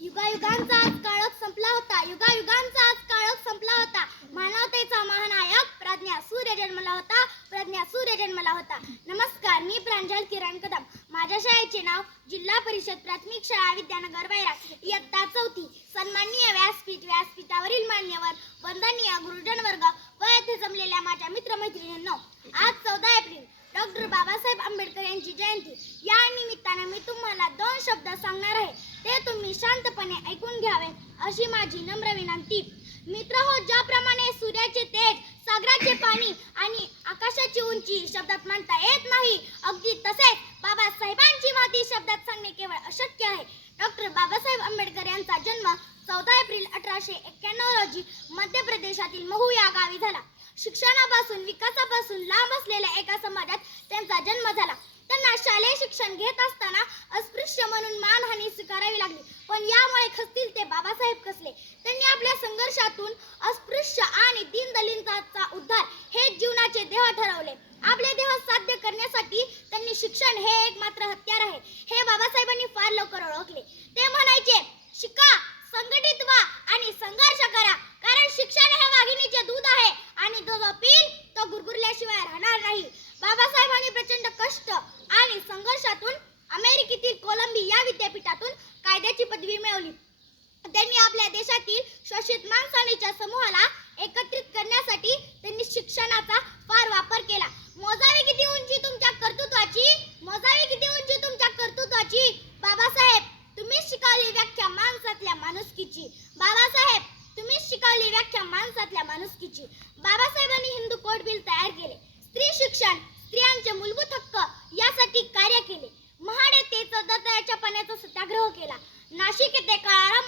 युगायुगांचा आज काळोख संपला होता. युगायुगांचा आज काळोख संपला होता. मानवतेचा महानायक प्रज्ञा सूर्य जन्मला होता. प्रज्ञा सूर्य जन्मला होता. नमस्कार मी प्रांजल किरण कदम. माझ्या शाळेचे नाव जिल्हा परिषद प्राथमिक शाळा विद्यानगर वैरा इयत्ता चौथी. सन्माननीय व्यासपीठ व्यासपीठावरील मान्यवर वंदनीय गुरुजन वर्ग व येथे जमलेल्या माझ्या मित्रमैत्रिणींनो आज चौदा एप्रिल. डॉक्टर बाबासाहेब आंबेडकर यांची जयंती. या निमित्ताने मी तुम्हाला दोन शब्द सांगणार आहे. ते तुम्ही शांतपणे ऐकून घ्यावे अशी माझी नम्र विनंती. मित्र हो ज्याप्रमाणे सूर्याचे तेज सागराचे पाणी आणि आकाशाची उंची शब्दात मांडता येत नाही अगदी तसेच बाबासाहेबांची माती शब्दात सांगणे केवळ अशक्य आहे. डॉक्टर बाबासाहेब आंबेडकर यांचा जन्म चौदा एप्रिल अठराशे एक्क्याण्णव रोजी मध्य प्रदेशातील महू या गावी झाला. शिक्षणापासून विकासापासून लांब असलेल्या एका समाजात त्यांचा जन्म झाला. त्यांना शालेय शिक्षण घेत असताना अस्पृश्य म्हणून मानहानी स्वीकारावी लागली. पण यामुळे खसतील ते बाबासाहेब कसले त्यांनी आपल्या संघर्षातून अस्पृश्य आणि दीनदलितांचा उद्धार हे जीवनाचे देह ठरवले. आपले देह साध्य करण्यासाठी त्यांनी शिक्षण हे एक मात्र हत्यार आहे. हे बाबासाहेबांनी फार लवकर ओळखले ते म्हणायचे शिका संघटित व्हा आणि संघर्ष करा कारण शिक्षण हे वाघिणीचे दूध आहे आणि तो जो पिल तो गुरगुरल्याशिवाय राहणार नाही बाबासाहेबांनी प्रचंड कष्ट आणि संघर्षातून अमेरिकेतील कोलंबी या विद्यापीठातून कायद्याची पदवी मिळवली त्यांनी आपल्या देशातील शोषित माणसांच्या समूहाला एकत्रित करण्यासाठी त्यांनी शिक्षणाचा फार वापर केला. मोजावी किती उंची तुमच्या कर्तृत्वाची? मोजावी किती उंची तुमच्या कर्तृत्वाची? बाबासाहेब तुम्ही शिकवली व्याख्या माणसातल्या माणुसकीची. बाबासाहेब तुम्ही शिकवली व्याख्या माणसातल्या माणुसकीची. बाबासाहेबांनी हिंदू कोड बिल तयार केले. स्त्री शिक्षण स्त्रियांचे मूलभूत हक्क यासाठी कार्य केले महाड येथे चौदा पाण्याचा सत्याग्रह केला नाशिक येथे काळाराम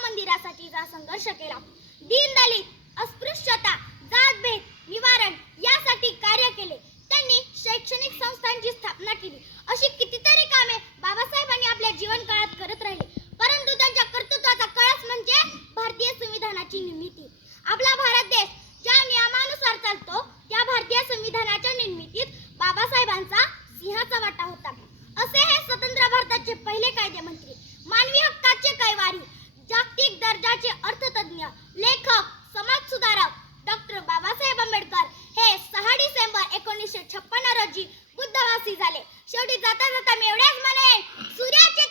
जातीचा संघर्ष केला. दीनदलित अस्पृश्यता जातभेद निवारण यासाठी कार्य केले. त्यांनी शैक्षणिक संस्थांची स्थापना केली. अशी कितीतरी कामे बाबासाहेबांनी आपल्या जीवन काळात करत राहिले. परंतु त्यांच्या कर्तृत्वाचा कळस म्हणजे भारतीय संविधानाची निर्मिती. आपला भारत देश ज्या नियमानुसार चालतो त्या भारतीय संविधानाच्या निर्मितीत बाबासाहेबांचा सिंहाचा वाटा होता. असे अर्थतज्ञ लेखक समाजसुधारक डॉक्टर बाबासाहेब आंबेडकर हे सहा डिसेंबर एकोणीसशे छप्पन्न रोजी बुद्धवासी झाले. शेवटी जाता जाता मी एवढ्याच म्हणेन सूर्याचे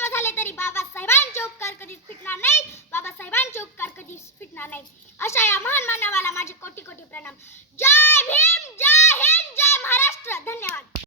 जन्म झाले तरी बाबासाहेबांचे उपकार कधीच फिटणार नाही बाबासाहेबांचे उपकार कधीच फिटणार नाही अशा या महान मानवाला माझे कोटी कोटी प्रणाम. जय भीम जय हिंद जय महाराष्ट्र. धन्यवाद.